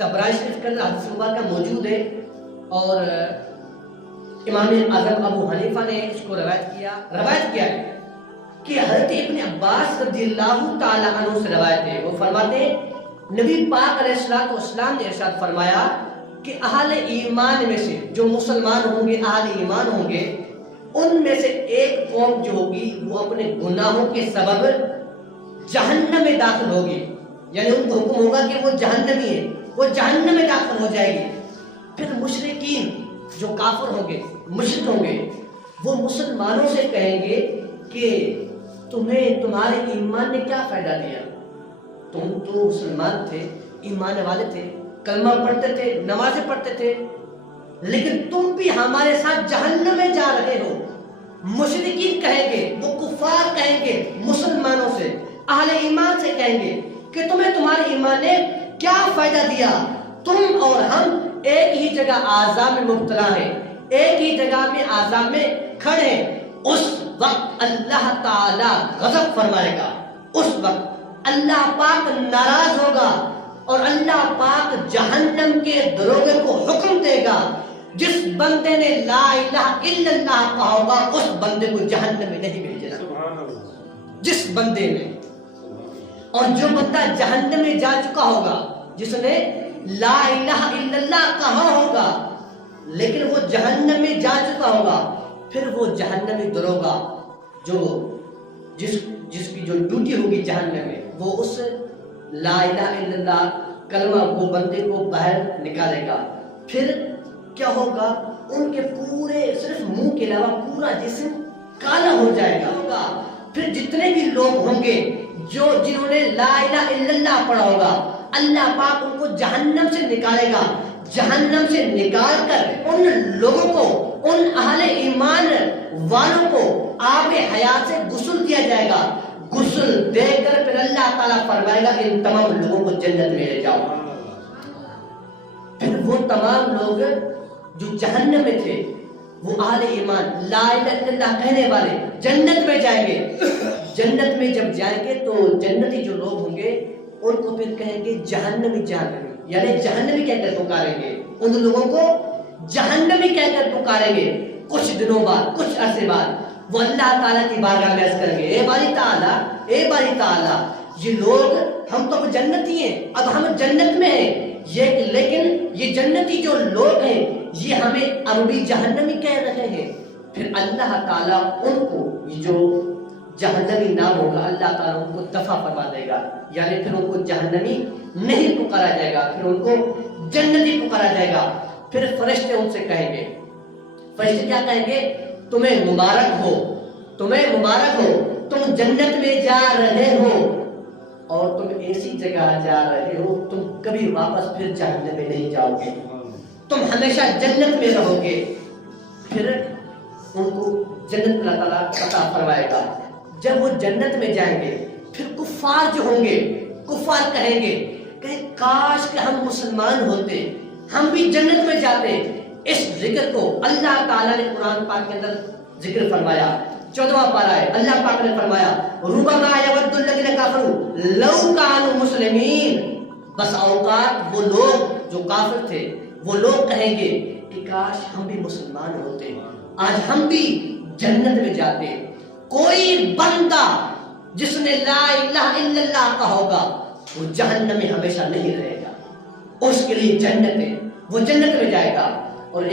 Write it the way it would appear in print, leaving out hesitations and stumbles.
तबरानी शरीफ के अंदर हदीस मुबारक मौजूद है और इमाम आज़म अबू हनीफा ने इसको रवायत किया है कि हज़रत इब्न अब्बास रज़ियल्लाहु ताला अन्हु से रवायत है। वो फरमाते हैं नबी पाक अलैहिस्सलातु वस्सलाम ने इरशाद फरमाया कि अहले ईमान में से जो मुसलमान होंगे, अहले ईमान होंगे, उनमें से एक कौम जो होगी वो अपने गुनाहों के सबब जहन्नम में दाखिल होगी। यानी उनको हुक्म होगा कि वो जहन्नमी है, वो जहन्नम में दाखिल हो जाएगी। फिर मुशरिकीन जो काफिर होंगे, मुशरिक होंगे, वो मुसलमानों से कहेंगे कि तुम्हें तुम्हारे ईमान ने क्या फायदा दिया? तुम तो मुसलमान थे, ईमान वाले थे, कलमा पढ़ते थे, नमाजें पढ़ते थे, लेकिन तुम भी हमारे साथ जहन्नम में जा रहे हो। मुशरिकीन कहेंगे, वो कुफार कहेंगे मुसलमानों से, अहले ईमान से कहेंगे कि तुम्हें तुम्हारे ईमान ने क्या फायदा दिया? तुम और हम एक ही जगह आज़ाब में मुब्तला है, एक ही जगह में आज़ाब में खड़े हैं। उस वक्त अल्लाह ताला गज़ब फरमाएगा, उस वक्त अल्लाह पाक नाराज होगा और अल्लाह पाक जहन्नम के दरोगे को हुक्म देगा। जिस बंदे ने ला इलाहा इल्लल्लाह कहा होगा उस बंदे को जहन्नम में नहीं भेजना। जिस बंदे ने, और जो बंदा जहन्नम में जा चुका होगा, जिसने ला इलाहा इल्लल्लाह कहा होगा लेकिन वो जहन्नम में जा चुका होगा, फिर वो जहन्नमी दरोगा जो जिसकी जो ड्यूटी होगी जहन्नम में, वो उस ला इलाहा इल्लल्लाह कलमा वो बंदे को बाहर निकालेगा। फिर क्या होगा? उनके पूरे सिर्फ मुंह के अलावा पूरा जिस्म काला हो जाएगा। फिर जितने भी लोग होंगे जो जिन्होंने ला इलाहा इल्लल्लाह पढ़ा होगा, अल्लाह पाक उनको जहन्नम से निकालेगा। जहन्नम से निकाल कर उन लोगों को, उन अहले ईमान वालों को आबे हयात से गुस्ल दिया जाएगा। गुस्ल देकर फिर अल्लाह ताला फरमाएगा इन तमाम लोगों को जन्नत में ले जाओ। फिर वो तमाम लोग जो जहन्नम में थे, वो अहले ईमान ला इलाहा इल्लल्लाह कहने वाले जन्नत में जाएंगे। जन्नत में जब जाएंगे तो जन्नती जो लोग होंगे उनको फिर कहेंगे जहन्नमी, जहन्नमी, यानी जहन्नमी कहकर पुकारेंगे। उन लोगों को जहन्नमी कहकर पुकारेंगे। कुछ दिनों बाद, कुछ अरसे बाद वो अल्लाह ताला की बारगाह में अर्ज़ करेंगे, ए बारी ताला, ए बारी ताला, ये लोग, हम तो जन्नती हैं, अब हम जन्नत में हैं, लेकिन ये जन्नती जो लोग हैं ये हमें अब भी जहन्नमी कह रहे हैं। फिर अल्लाह ताला उनको, जो जहन्नमी नाम होगा, अल्लाह ताला उनको दफा फरमा देगा, यानी फिर उनको जहन्नमी नहीं पुकारा जाएगा, फिर उनको जन्नती पुकारा जाएगा। फिर फरिश्ते उनसे कहेंगे, फरिश्ते क्या कहेंगे? तुम्हें मुबारक हो, तुम्हें मुबारक हो, तुम जन्नत में जा रहे हो और तुम ऐसी जगह जा रहे हो, तुम कभी वापस फिर जहन्नम में नहीं जाओगे, तुम हमेशा जन्नत में रहोगे। फिर उनको जन्नत अल्लाह ताला अता फरमाएगा। जब वो जन्नत में जाएंगे फिर कुफार जो होंगे, कुफार कहेंगे कि काश कि हम मुसलमान होते, हम भी जन्नत में जाते। इस जिक्र को अल्लाह ताला ने कुरान पाक के अंदर जिक्र फरमाया। 14वां पारा है, अल्लाह पाक ने फरमाया रुबमा यवद्दुल लज़ीना कफरू लौ कानू मुस्लिमीन। बस औकात वो लोग जो काफिर थे, वो लोग कहेंगे कि काश हम भी मुसलमान होते, आज हम भी जन्नत में जाते। कोई बंदा जिसने ला इलाहा इल्लल्लाह कहा होगा वो जहन्नम में हमेशा नहीं रहेगा, उसके लिए जन्नत है, वो जन्नत में जाएगा। और